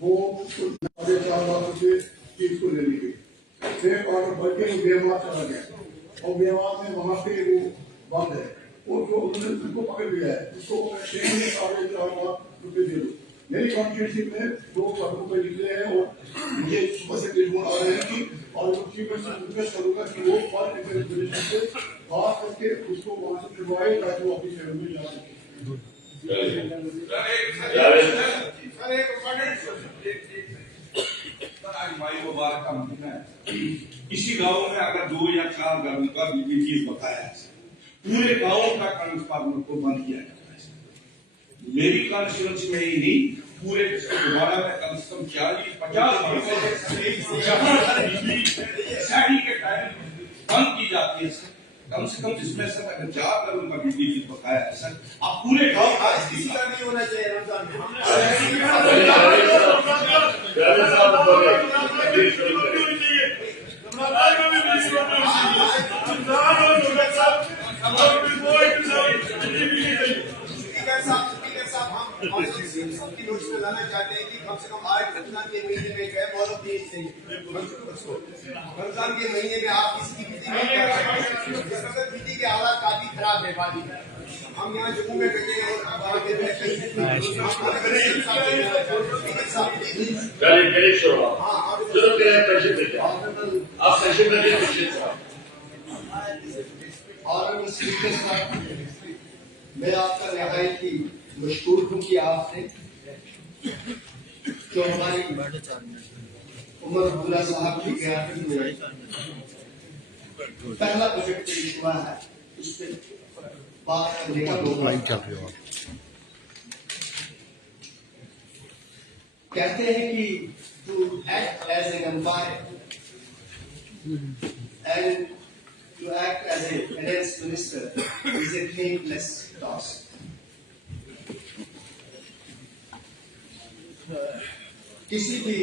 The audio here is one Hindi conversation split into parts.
वो 4.5 लाख रुपये चीज को लेने के फिर ऑर्डर भर के वो बेवार चला गया और बेवार में वहाँ पे वो बंद है और जो उन्होंने उनको पकड़ लिया है उसको 4.5 लाख रुपये दे दो। मेरी कॉन्स्टिट्यूंसी में 2 लाख रुपये निकले हैं और मुझे सुबह से टेलीफोन आ रहे हैं कि और चीफ मिनिस्टर से रिक्वेस्ट करूंगा कि वो फॉर इंफॉर्मेशन से बात करके उसको वहाँ से छुड़वाए ताकि वो अपनी शहर में जा सके। इसी गांव में अगर 2 या 4 घरों का बीपीटी बकाया है, पूरे गांव का ट्रांसफार्मर को बंद किया जाता है। मेरी कॉन्स्टिट्यूंसी में ही नहीं, पूरे दोबारा में कम से कम 40-50 जहां बिजली शहरी के टाइम बंद की जाती है सर, कम से कम इसमें सर अगर 4 करोड़ का बिजली बकाया है सर, आप पूरे गांव का इसी तरह नहीं होना चाहिए। रमजान सबकी नोटिस में लाना चाहते हैं कि कम से कम 8 रमजान के महीने में गए मौलूम नहीं चाहिए। रमजान के महीने में आप किसी की विधि नहीं कर सकते, विधि के हालात काफी खराब है। वादी हम यहाँ जम्मू में बैठे हैं और मैं आपका नहायत ही मशहूर हूँ कि आपने जो हमारी उमर अब्दुल्ला साहब की क़यादत में पहला बजट पेश हुआ है, उस पर बात करने का मौका कहते हैं कि to act as an umpire and to act as a finance minister is a thankless task. किसी भी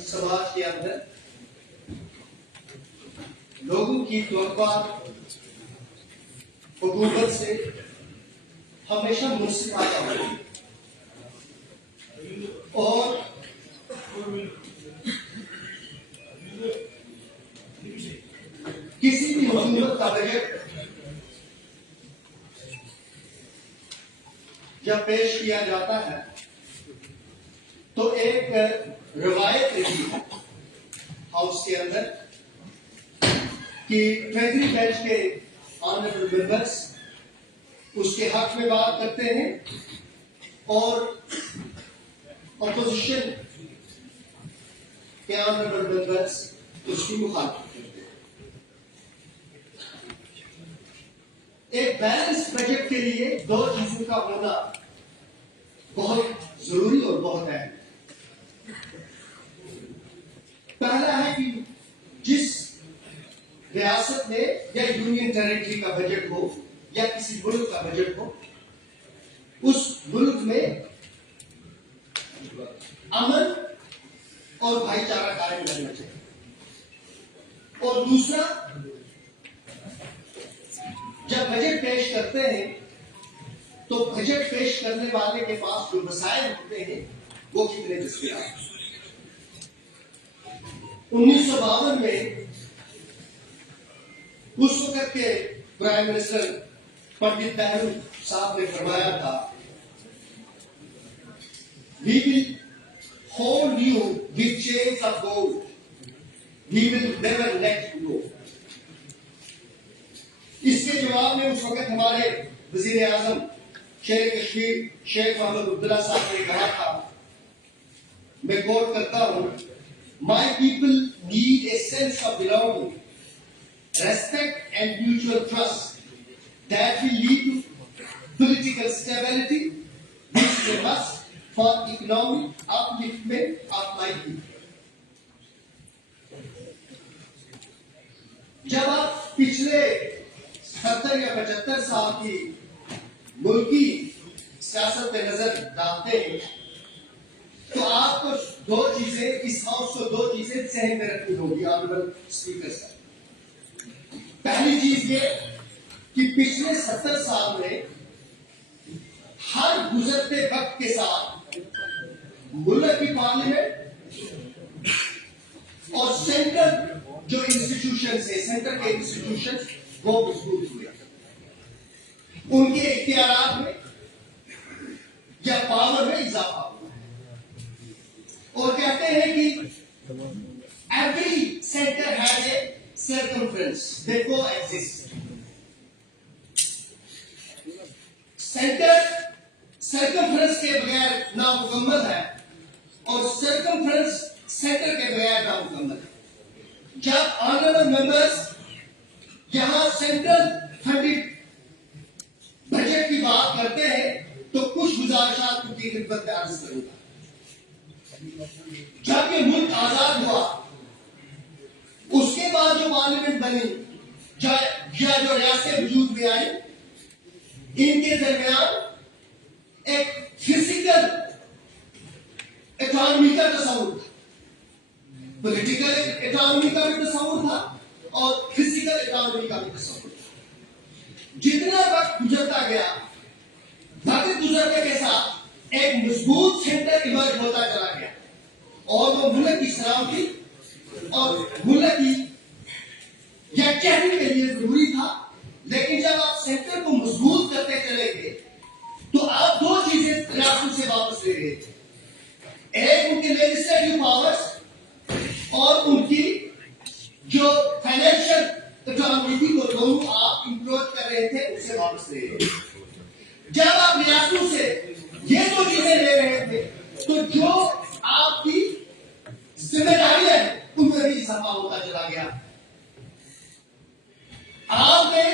समाज के अंदर लोगों की तवक्को हुकूमत से हमेशा मुस्कुराता है और किसी भी हुकूमत का बजट जब पेश किया जाता है तो एक रवायत रही है हाउस के अंदर कि ट्रेजरी बेंच के ऑनरेबल मेंबर्स उसके हक में बात करते हैं और अपोजिशन के ऑनरेबल मेंबर्स उसकी मुखालफत करते हैं। एक बैलेंस बजट के लिए 2 चीजों का होना बहुत जरूरी और बहुत अहम। पहला है कि जिस रियासत में या यूनियन टेरिटरी का बजट हो या किसी मुल्क का बजट हो, उस मुल्क में अमन और भाईचारा कायम रहना चाहिए। और दूसरा, जब बजट पेश करते हैं तो बजट पेश करने वाले के पास जो वसाइल होते हैं वो कितने दस्तयाब। 1952 में उस वक्त के प्राइम मिनिस्टर पंडित नेहरू साहब ने फरमाया था, we will hold you with chains of gold, we will never let you go. इसके जवाब में उस वक्त हमारे वजीर आजम शेर कश्मीर शेख मोहम्मद अब्दुल्ला साहब ने कहा था, मैं कोट करता हूं, my people need a sense of belonging, respect and mutual trust that will lead to political stability, which is a must for economic upliftment of my people. जब आप पिछले 70 या 75 साल की मुल्की सियासत पे नजर डालते हैं तो आपको 2 चीजें इस हाउस को 2 चीजें सहन में रखनी होगी ऑनरेबल स्पीकर साहब। पहली चीज ये कि पिछले 70 साल में हर गुजरते वक्त के साथ मुल्क की पार्लियामेंट और सेंट्रल जो इंस्टीट्यूशन है, सेंटर के इंस्टीट्यूशन वो मजबूत हुए, उनके इख्तियारात में या पावर में इजाफा हुआ। और कहते हैं कि every centre has a circumference, they coexist. Centre circumference के बगैर नामुकम्मल है और सर्कमफ्रेंस सेंटर के बगैर नामुकम्मल है। जब ऑनरेबल मेंबर्स यहां सेंट्रल फंडेड बजट की बात करते हैं तो कुछ गुजारिशात उनकी खिदमत में अर्ज करूंगा। जब ये मुल्क आजाद हुआ उसके बाद जो पार्लियामेंट बनी या जो रियासतें वजूद में आई, इनके दरमियान एक फिजिकल इकोनॉमी का तस्वुर था, पॉलिटिकल इकोनॉमी का भी तस्वुर था और फिजिकल इकोनॉमी का भी तस्वुर था। जितना वक्त गुजरता गया, वक्त गुजरने के साथ एक मजबूत सेंटर इमर्ज होता चला गया और वो मुल्क की सलामती और मुल्क की यकजहती के लिए जरूरी था। लेकिन जब आप सेंटर को मजबूत करते चलेंगे तो आप दो चीजें रियासत से वापस ले रहे थे, एक उनके लेजिस्लेटिव पावर्स और उनकी जो फाइनेंशियल इकोनॉमी थी, वो दोनों आप इंक्रोच कर रहे थे, उससे वापस ले रहे थे। जब आप रियासतों से ये दो चीजें ले रहे थे तो जो आपकी जिम्मेदारी है उनमें भी इजाफा होता चला गया। आपने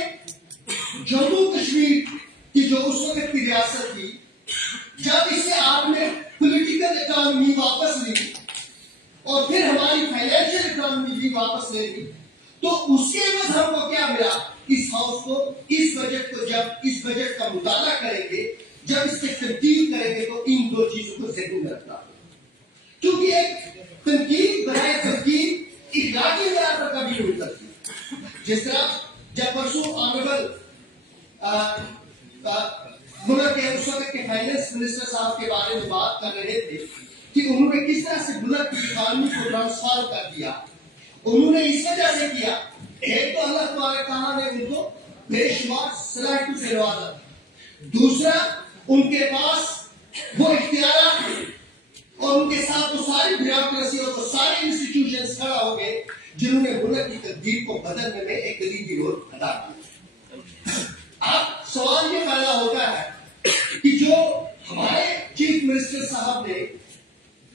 जम्मू कश्मीर की जो उस वक्त की रियासत थी, जब इसे आपने पॉलिटिकल इकोनॉमी वापस ली और फिर हमारी फाइनेंशियल इकोनॉमी भी वापस ले ली, तो उसके बाद हमको क्या मिला? इस हाउस को, इस बजट को, जब इस बजट का मुताला करेंगे, जब इसके तनकीद करेंगे तो इन दो चीजों को जहन में रखना, क्योंकि एक तनकीद बजाय तनकीद इखलाकी मैयार पर कभी नहीं उतरती। जिस तरह जब परसों ऑनरेबल मुल्क के उस वक्त के फाइनेंस मिनिस्टर साहब के बारे में बात कर रहे थे कि उन्होंने किस तरह से मुल्क की इकोनॉमी को ट्रांसफॉर्म कर दिया, उन्होंने इस वजह से किया, एक तो अल्लाह तबारक तआला ने उनको बेशुमार सलाहियतों से नवाजा, दूसरा उनके पास वो इख्तियारात थे और उनके साथ वो सारी ब्यूरोक्रेसी और वो सारे इंस्टीट्यूशंस खड़ा हो गए जिन्होंने मुल्क की तकदीर को बदलने में एक कलीदी रोल अदा किया। अब सवाल ये पैदा होता है कि जो हमारे चीफ मिनिस्टर साहब ने,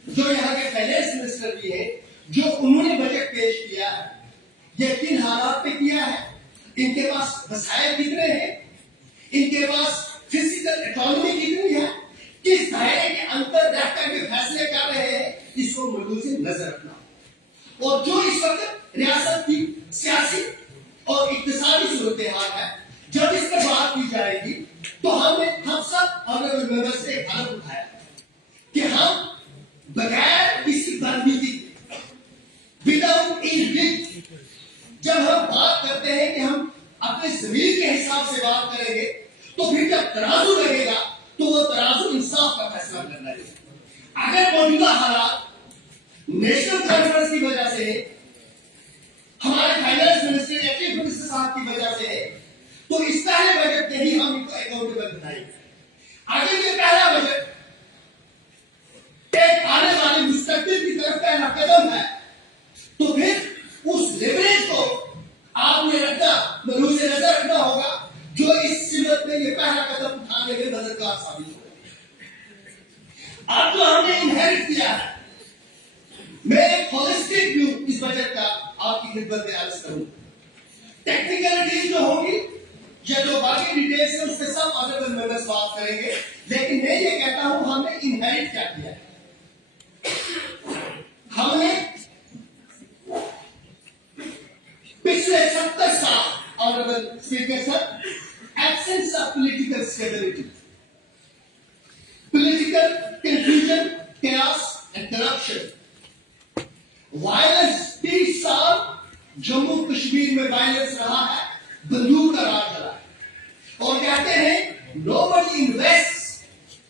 जो यहाँ के फाइनेंस मिनिस्टर भी है, जो उन्होंने बजट पेश किया है, ये किन हालात पे किया है, इनके पास वसाइल कितने हैं, इनके पास फिजिकल इकोनॉमी कितनी है, किस दायरे के अंदर रहकर के फैसले कर रहे हैं, इसको मलूज़ नजर रखना। और जो इस वक्त रियासत की सियासी और इक्तिसादी सूरत हाल है, जब इस पर बात की जाएगी तो हम सब ऑनरेबल मेंबर्स से एक हलफ उठाया कि हम बगैर किसी रणनीति, विदाउट एनी, जब हम बात करते हैं कि हम अपने जमीन के हिसाब से बात करेंगे, तो फिर जब तराजू लगेगा तो वो तराजू इंसाफ का फैसला करना है। अगर मौजूदा हालात नेशनल कॉन्फ्रेंस की वजह से, हमारे फाइनेंस मिनिस्टर या चीफ मिनिस्टर साहब की वजह से है, तो इस पहले बजट में ही हम इनको अकाउंटेबल बनाएंगे। अगर ये पहला बजट एक आने वाले मुस्तकबिल की तरफ पहला कदम है, तो फिर उस लेवरेज को आपने रखना, मलूज़ नजर रखना होगा, जो इस सिमत में ये पहला कदम उठाने में मददगार साबित होगा। अब जो हमने इनहेरिट किया है, मैं एक होलिस्टिक व्यू इस बजट का आपकी खिदमत में अर्ज करूंगा। टेक्निकलिटीज जो होगी या जो बाकी डिटेल्स है उसके सब ऑनरेबल मेंबर्स बात करेंगे, लेकिन मैं ये कहता हूं हमने इनहेरिट क्या किया है। हमने पिछले 70 साल, honourable speaker sir, absence of political stability, political confusion, chaos and corruption, violence, 30 साल जम्मू कश्मीर में वायलेंस रहा है, बंदूक का राज रहा है, और कहते हैं nobody invests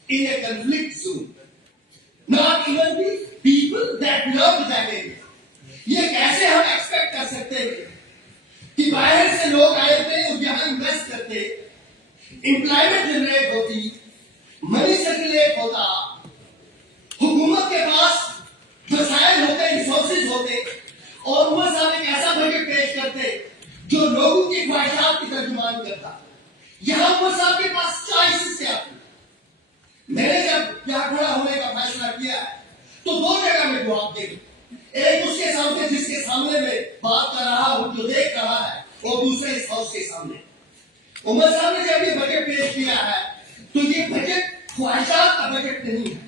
in a conflict zone, not even the people that belong to that area. ये कैसे हम एक्सपेक्ट कर सकते हैं कि बाहर से लोग आए थे और यहाँ इन्वेस्ट करते, एम्प्लॉयमेंट जनरेट होती, मनी सर्कुलेट होता, हुकूमत के पास वसाइल होते, रिसोर्सेज होते, और उमर साहब एक ऐसा बजट पेश करते जो लोगों की ख्वाहिशात की तर्जुमान करता। यहाँ उमर साहब के पास चॉइसेस क्या थी। मैंने जब यहाँ खड़ा होने का फैसला किया तो दो जगह में जवाब देंगे, एक उसके सामने जिसके सामने मैं बात कर रहा हूं, जो देख रहा है, और दूसरे इस हाउस के सामने। उमर साहब ने जब ये बजट पेश किया है तो ये बजट ख्वाहिशात का बजट नहीं है,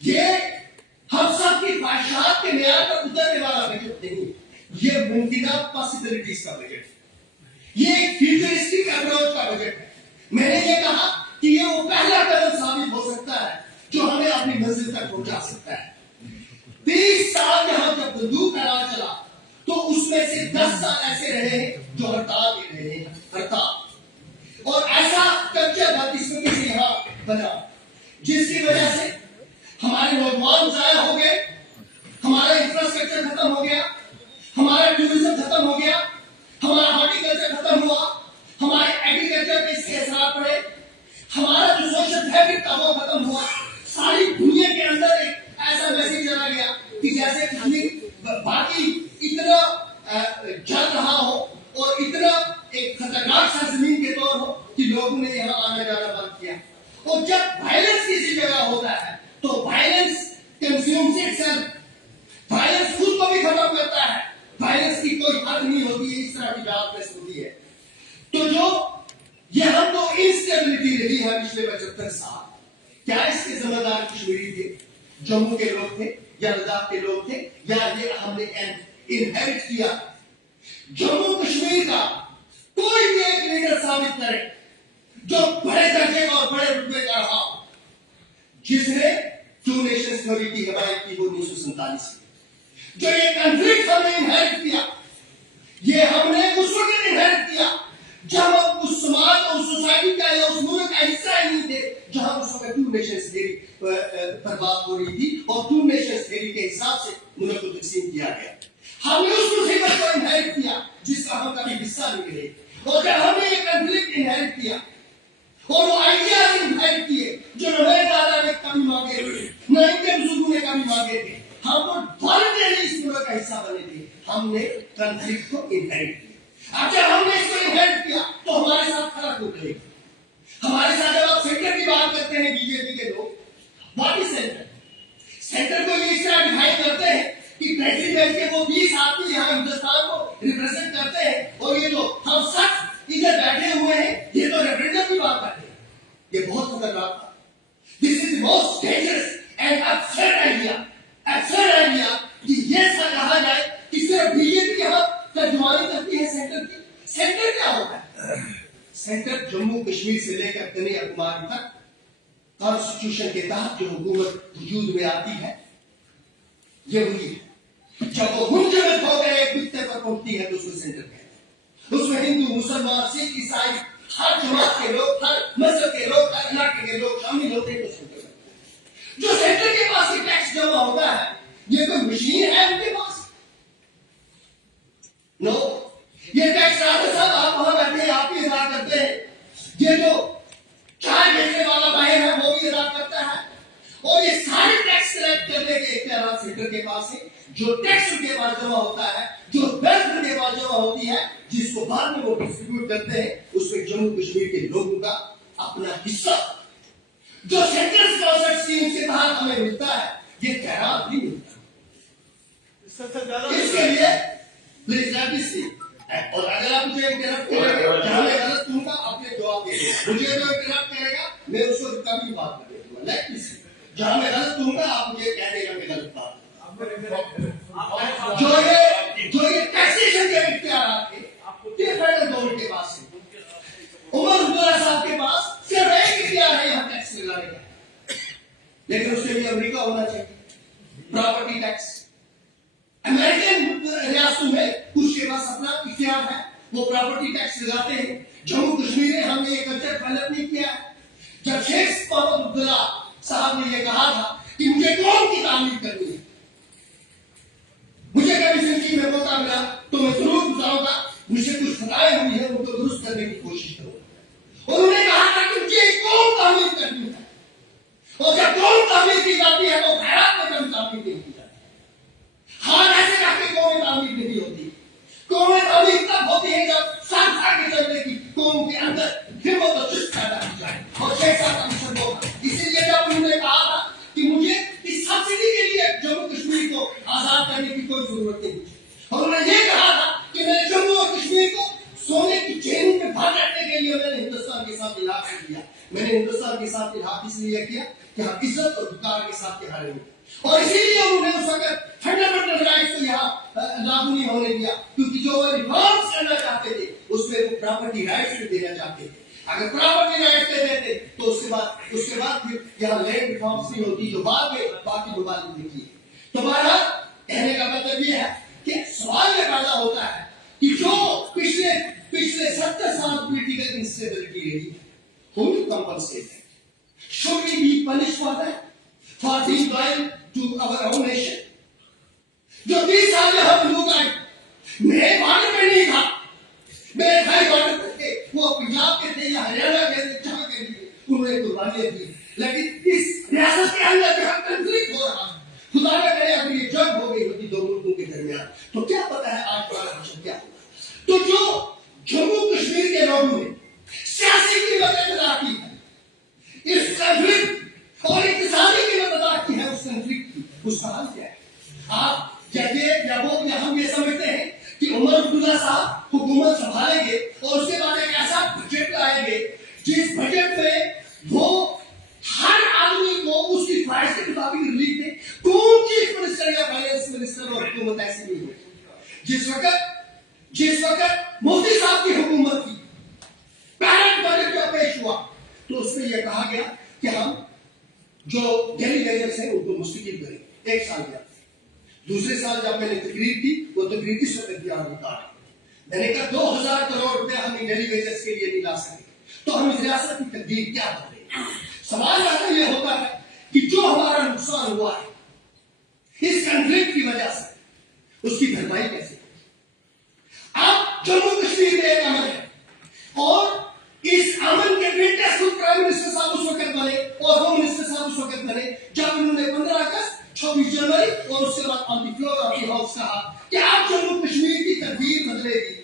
ये हम सब की ख्वाहिशात के मेयार पर उतरने वाला बजट नहीं, ये मुमकिन पॉसिबिलिटीज का बजट है, ये एक फ्यूचरिस्टिक अप्रोच का बजट है। मैंने ये कहा कि ये वो पहला कदम साबित हो सकता है जो हमें अपनी मंजिल तक पहुंचा सकता है। 30 साल यहां जब बंदूक का राज चला तो उसमें से 10 साल ऐसे रहे हैं जो हड़ताल दे रहे हैं, हड़ताल, और ऐसा कल्चर बदकिस्मती से यहाँ बना जिसकी वजह से हमारे नौजवान जाया हो गए, हमारा इंफ्रास्ट्रक्चर खत्म हो गया, हमारा टूरिज्म खत्म हो गया, हमारा हॉर्टिकल्चर खत्म हुआ, हमारे एग्रीकल्चर पे इसके असर पड़े, हमारा जो सोशल फैब्रिक था वो खत्म हुआ। सारी दुनिया के अंदर एक ऐसा मैसेज चला गया कि जैसे कश्मीर बाकी इतना जल रहा हो और इतना एक खतरनाक सा जमीन के तौर हो कि लोगों ने यहाँ आना जाना बंद किया। और जब वायलेंस किसी जगह होता है तो वायलेंस कंज्यूम्स इटसेल्फ, वायलेंस खुद को भी खत्म करता है, वायलेंस की कोई हद नहीं होती है, इस तरह की डार्कनेस होती है। तो जो ये हम तो इंस्टेबिलिटी रही है पिछले 75 साल, क्या इसके जिम्मेदार कश्मीरी थे, जम्मू के लोग थे, या लद्दाख के लोग थे, या ये हमने इनहेरिट किया? जम्मू कश्मीर का कोई भी एक लीडर साबित करे जो बड़े दर्जे का और बड़े रुतबे का रहा, जिसने टू नेशंस थ्योरी की हिमायत की वो 1947 में, जो ये कॉन्फ्लिक्ट हमने इनहेरिट किया, ये हमने उस वक्त इनहेरिट किया जब हम उस समाज और सोसाइटी का या उस मुल्क का हिस्सा ही नहीं थे जहां उस वक्त टू नेशंस थ्योरी पर बात हो रही थी और टू नेशंस थ्योरी के हिसाब से मुल्क को तकसीम किया गया। हमने उस मुसीबत को इनहेरिट किया जिसका हम कभी हिस्सा नहीं रहे, और जब हमने ये कॉन्फ्लिक्ट इनहेरिट किया और वो आइडियाज इनहेरिट किए जो न मेरे दादा ने कभी मांगे थे, न इनके बुजुर्गों ने कभी मांगे थे, हम तो वॉलंटरी इस मुल्क का हिस्सा बने थे, हमने कॉन्फ्लिक्ट को इनहेरिट किया। अब जब हमने इसको इनहेरिट किया तो हमारे साथ खड़ा हो गए, हमारे साथ जब आप सेंटर की बात करते हैं बीजेपी के लोग, व्हाट इज सेंटर? सेंटर को ये इस तरह डिफाइन करते हैं कि प्रेसिडेंट के वो 20 आदमी यहाँ हिंदुस्तान को रिप्रेजेंट करते हैं और ये जो हम सब इधर बैठे हुए हैं ये तो रेफरेंडम की बात करते हैं। ये बहुत खतरनाक था। This is the most dangerous and absurd idea कि ये सब कहा जाए कि सिर्फ बीजेपी यहाँ तर्जुमानी करती है सेंटर की। सेंटर क्या होता है? सेंटर जम्मू कश्मीर से लेकर कन्याकुमारी तक कॉन्स्टिट्यूशन के तहत जो हुकूमत वजूद में आती है ये वही है। जब वो मुंजमद होकर एक बिस्तर पर पहुंचती है तो उसको सेंटर कहते हैं। उसमें हिंदू, मुसलमान, सिख, ईसाई, हर जमात के लोग, हर मजहब के लोग, हर इलाके के लोग शामिल होते हैं तो सेंटर कहते हैं। जो सेंटर के पास ये टैक्स जमा होता है ये कोई मशीन है उनके पास? नो, ये टैक्स राजा साहब आप वहां बैठे हैं आप ही अदा करते हैं, ये जो चाय बेचने वाला भाई है वो भी अदा करता है, और ये सारे टैक्स कलेक्ट करने के इख्तियार सेंटर के पास है। जो टैक्स उनके पास जमा होता है, जो वेल्थ उनके पास जमा होती है, जिसको बाद में वो डिस्ट्रीब्यूट करते हैं, उसमें जम्मू कश्मीर के लोगों का अपना हिस्सा जो सेंट्रल स्पॉन्सर्ड स्कीम के तहत हमें मिलता है ये खैरात नहीं मिलता। इसके लिए प्लीज लेट मी सी, और अगर आप मुझे इंटरप्ट करेंगे जहां मैं गलत दूंगा अपने जवाब दीजिए, मुझे जो इंटरप्ट करेगा मैं उसको कभी बात कर दूंगा। लेट मी सी, जहां मैं गलत दूंगा आप मुझे कह देगा मैं गलत बात। जो ये टैक्सेशन के इख्तियार थे ये फेडरल गवर्नमेंट के पास है। उमर अब्दुल्ला साहब के पास सिर्फ एक इख्तियार है यहाँ टैक्स लगाने का, लेकिन उसके लिए अमेरिका होना चाहिए, प्रॉपर्टी टैक्स। अमेरिकन रियासतों में उसके पास अपना इख्तियार है, वो प्रॉपर्टी टैक्स लगाते हैं। जम्मू कश्मीर में हमने ये कल्चर डेवलप नहीं किया। जब शेख मोहम्मद अब्दुल्ला साहब ने ये कहा था कि मुझे कौन की तामीर करनी है। मुझे कभी जिंदगी में मौका मिला तो मैं जरूर बताऊंगा, मुझे कुछ खताएं हुई है उनको दुरुस्त करने की कोशिश करूंगा। उन्होंने कहा था कि मुझे कौन तामीर करनी है, और जब कौन तामीर की जाती है तो खैरात में कम तामीर नहीं की जाती। हाँ, ऐसे करके कौन तामीर नहीं होती। कौन तामीर तब होती है जब साथ आगे चलने की कौम के अंदर हिम्मत और चुस्त पैदा की जाए और जैसा का मिशन होगा। इसीलिए जब उन्होंने कहा था कि मुझे इस सब्सिडी के लिए जम्मू कश्मीर को आजाद करने की कोई जरूरत नहीं, और उन्होंने ये कहा था कि मैंने जम्मू और कश्मीर को सोने की चेन में बांध रखने के लिए मैंने हिंदुस्तान के साथ इलाक किया। मैंने हिंदुस्तान के साथ इलाक इसलिए किया कि हम इज्जत और विकार के साथ यहाँ रहेंगे, और इसीलिए उन्होंने उस वक्त फंडामेंटल राइट्स को यहाँ लागू नहीं होने दिया, क्योंकि जो वो रिफॉर्म्स करना चाहते थे उसमें वो प्रॉपर्टी राइट्स भी देना चाहते थे। अगर प्रॉपर्टी राइट्स दे देते तो उसके बाद फिर यहाँ लैंड रिफॉर्म्स नहीं होती जो बाद में बाकी मुमालिक ने किए। तो बहरहाल कहने का मतलब ये है कि सवाल ये पैदा होता है कि जो पिछले 70 साल पॉलिटिकल इंस्टेबिलिटी रही, who to compensate that? Should we be punished for that? For being loyal to our own nation? जो 20 साल में हम लोग आए, मेरे बॉर्डर पे नहीं था, मेरे भाई बॉर्डर पे थे, वो पंजाब के थे या हरियाणा के थे, जहां के लिए उन्होंने कुर्बानियां दी। लेकिन इस रियासत के अंदर जहां कंफ्लिक्ट हो रहा है, खुदा न करे अगर ये जंग हो गई होती दो मुल्कों के दरमियान, तो क्या पता है आज का हाल क्या होगा। तो जो जम्मू कश्मीर के लोगों ने सियासी की मदद अदा की है, इस कंफ्लिक्ट और इक्तिसादी की मदद अदा की है, उस कंफ्लिक्ट की उसका हल क्या है। आप हम ये समझते हैं कि उमर अब्दुल्ला साहब हुकूमत संभालेंगे और उसके बाद एक ऐसा बजट लाएंगे जिस बजट में वो हर आदमी को उसकी ख्वाहिश के मुताबिक रिलीफ दे। कौन चीफ मिनिस्टर या फाइनेंस मिनिस्टर और हुकूमत ऐसी नहीं होती। जिस वक्त मोदी साहब की हुकूमत थी, पैरेंट बजट जो पेश हुआ तो उसमें यह कहा गया कि हम जो डेली वेजर्स हैं उनको मुस्तकिल करें। एक साल गया, दूसरे साल जब मैंने तकरीर की, वो तकरीर इस वक्त की आगे काट, मैंने कहा 2000 करोड़ रुपए हम डेली वेजर्स के लिए नहीं ला सके, तो हम इस रियासत की तकदीर क्या करें। सवाल आता यह होता है कि जो हमारा नुकसान हुआ है इस कंफ्लिक्ट की वजह से, उसकी भरपाई कैसे। अब जम्मू कश्मीर में एक अमन है, और इस अमन के विटनेस प्राइम मिनिस्टर साहब उस वक्त बने और होम मिनिस्टर साहब उस वक्त बने जब उन्होंने 15 अगस्त 26 जनवरी और उसके बाद on the floor of the house कहा कि आप जम्मू कश्मीर की तकदीर बदलेगी।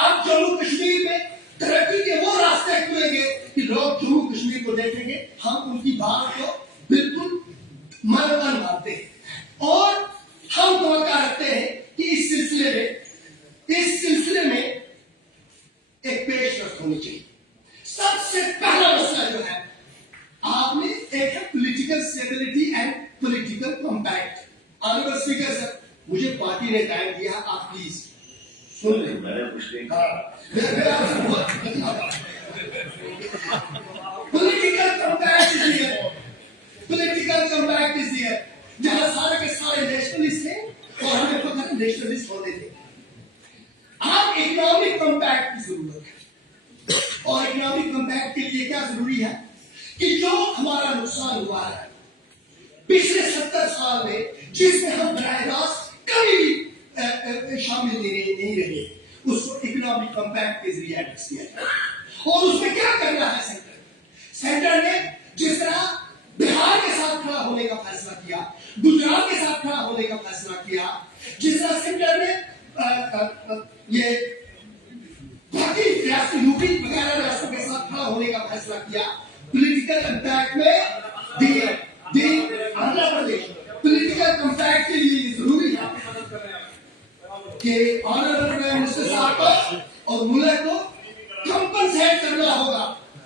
आप जम्मू कश्मीर में तरक्की के वो रास्ते खुलेंगे कि लोग जम्मू कश्मीर को देखेंगे, हम उनकी बात को बिल्कुल मनोबल मानते हैं और हम तवक्का रखते हैं कि इस सिलसिले में एक पेशरफ्त होनी चाहिए। सबसे पहला मसला जो है आपने एक है political stability and political compact. Honourable speaker sir, मुझे पार्टी ने टाइम दिया, आप प्लीज सुन लें। Political compact is here, political compact is here, जहां सारे के सारे नेशनलिस्ट हैं और हमें पता है नेशनलिस्ट होने थे। आप इकोनॉमिक कॉम्पैक्ट की जरूरत है, और इकोनॉमिक कॉम्पैक्ट के लिए क्या जरूरी है कि जो हमारा नुकसान हुआ है पिछले 70 साल में, जिसमें हम बराह रास्त कभी शामिल नहीं रहे, उसको इकोनॉमिक कॉम्पैक्ट के जरिए एड्रेस किया जाए। और उसमें क्या करना है सेंटर ने जिस तरह बिहार के साथ खड़ा होने का फैसला किया, गुजरात के साथ खड़ा होने का फैसला किया, जिस तरह सेंटर ने ये बाकी रियासत यूपी वगैरह रियासतों के साथ खड़ा होने का फैसला किया। पॉलिटिकल कॉम्पैक्ट में आंध्र प्रदेश पॉलिटिकल कॉम्पैक्ट के लिए जरूरी है कि ऑनरेबल प्राइम मिनिस्टर साहब को और मुल्क को कंपनसेट करना होगा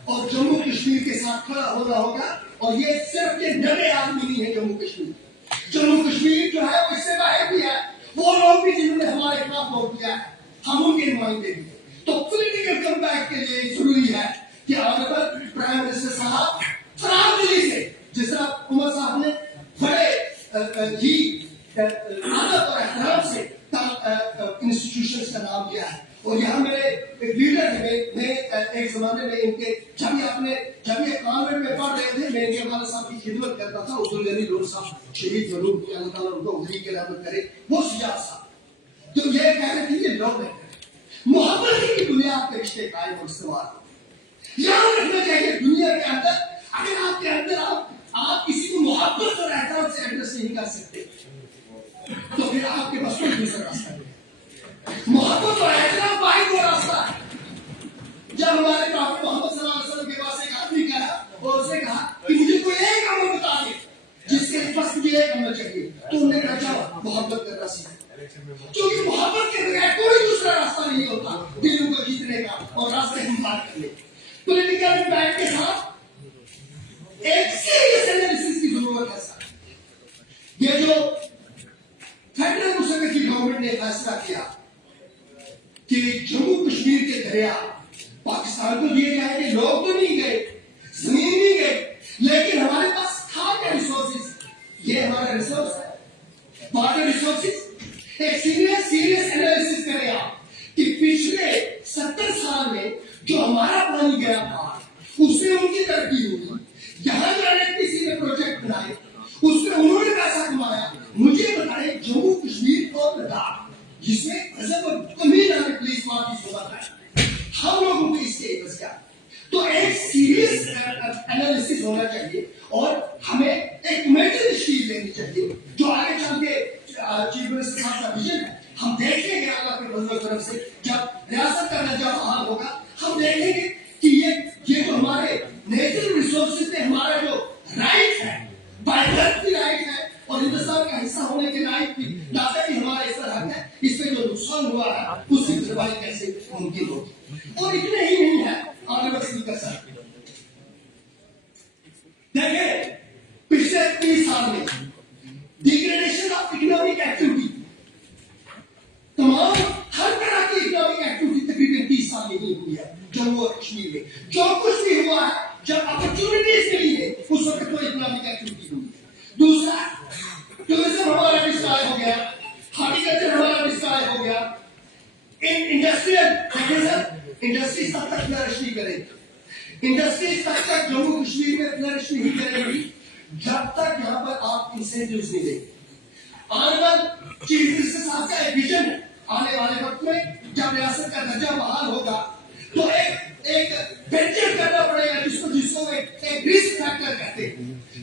और जम्मू कश्मीर के साथ खड़ा होना होगा। और ये सिर्फ ये नए आदमी नहीं है जम्मू कश्मीर जो है वो इससे बाहर भी है, वो लोग भी जिन्होंने हमारे खिलाफ वोट किया है, हम उनके नुमाइंदे भी। तो पॉलिटिकल कॉम्पैक्ट के लिए जरूरी है कि ऑनरेबल प्राइम मिनिस्टर साहब फराम दिली से, जिस तरह उमर साहब ने बड़े ही आदत और एहतराम से इंस्टीट्यूशंस का नाम लिया है, और यहाँ मेरे एक लीडर थे, मैं एक जमाने में इनके जब ये कॉन्वेंट में पढ़ रहे थे, मैं इनके वाले साहब की खिदमत करता था। उस दिन लोग साहब शहीद जरूर किया, अल्लाह ताला उनको उंगली के रहमत करे। वो सियाज साहब तो ये कह रहे थे, ये लोग मोहब्बत की बुनियाद पे रिश्ते कायम और इस्तेमाल याद रखना चाहिए। दुनिया के अंदर अगर आपके अंदर आप किसी को मोहब्बत और एहतराम से एड्रेस नहीं कर सकते, तो फिर आपके पास कोई दूसरा रास्ता नहीं। मोहब्बत और एहतराम का ही वो रास्ता है। जब हमारे प्रॉफेट मोहम्मद सल्लल्लाहु अलैहि वसल्लम के पास एक आदमी गया और उसने कहा कि मुझे कोई एक अमल बता दे जिसके पास मुझे एक अमल चाहिए, तो उन्होंने कहा जाओ मोहब्बत करना सीखो, क्योंकि मोहब्बत के बगैर कोई दूसरा रास्ता नहीं होता दिलों को जीतने का और रास्ते हम पार करने। पॉलिटिकल इम्पैक्ट के साथ एक सीरियस एनालिसिस की जरूरत है सर। ये जो फेडरल मुसल्मान की गवर्नमेंट ने फैसला किया कि जम्मू कश्मीर के दरिया पाकिस्तान को दिए जाएंगे, लोग तो नहीं गए, जमीन नहीं गए, लेकिन हमारे पास था क्या रिसोर्सेज, ये हमारा रिसोर्स है, वाटर रिसोर्सेज। एक सीरियस एनालिसिस करें आप कि पिछले 70 साल में जो हमारा पानी गया था उससे उनकी तरक्की हुई। जहां किसी ने प्रोजेक्ट बनाए उसमें उन्होंने पैसा कमाया। मुझे बताएं जम्मू कश्मीर और लद्दाख जिसमें पुलिस हम लोगों को इसके एवज क्या, तो एक सीरियस एनालिसिस होना चाहिए और हमें एक कमेटी तश्कील देनी चाहिए जो आगे चल के चीफ मिनिस्टर साहब का विजन है। हम देखेंगे अल्लाह के फजल करम से जब रियासत का नजर बहाल होगा, हम देखेंगे कि ये जो हमारे नेचुरल रिसोर्सेज पे हमारा जो राइट है, बाय बर्थ की राइट है और हिंदुस्तान का हिस्सा होने के राइट की दादा भी हमारा इस हक है, इसमें जो नुकसान हुआ है उसकी भरपाई कैसे मुमकिन होगी। और इतने ही नहीं है ऑनरेबल स्पीकर साहब, देखिए पिछले 30 साल में डिग्रेडेशन ऑफ इकोनॉमिक एक्टिविटी, तमाम हर तरह की इकोनॉमिक एक्टिविटी तकरीबन 30 साल में ही हुई है जम्मू और कश्मीर में। जो कुछ भी हुआ है जब अपॉर्चुनिटीज मिली है उस वक्त कोई इकोनॉमिक एक्टिविटी हुई है। दूसरा, टूरिज्म हमारा डिस्ट्रॉय हो गया, हॉर्टिकल्चर हमारा डिस्ट्रॉय हो गया, इंडस्ट्रियल देखिए सर, इंडस्ट्रीज तब तक फ्लरिश नहीं करेगी, इंडस्ट्रीज तब तक जम्मू कश्मीर में फ्लरिश नहीं करेगी जब तक यहाँ पर आप इंसेंटिव्स नहीं देंगे। ऑनरेबल चीफ मिनिस्टर साहब का एक विजन है, आने वाले वक्त में जब रियासत का दर्जा बहाल होगा तो एक वेंचर करना पड़ेगा जिसको एक रिस्क फैक्टर कहते हैं,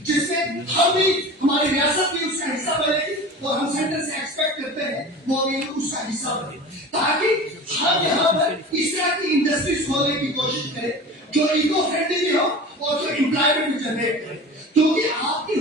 जिसमें हम भी हमारी रियासत भी उसका हिस्सा बनेगी और हम सेंटर से एक्सपेक्ट करते हैं वो भी उसका हिस्सा बने, ताकि हम यहाँ पर इस तरह की इंडस्ट्रीज खोलने की कोशिश करें जो इको फ्रेंडली भी हो और जो एम्प्लॉयमेंट जनरेट करे, क्योंकि आपकी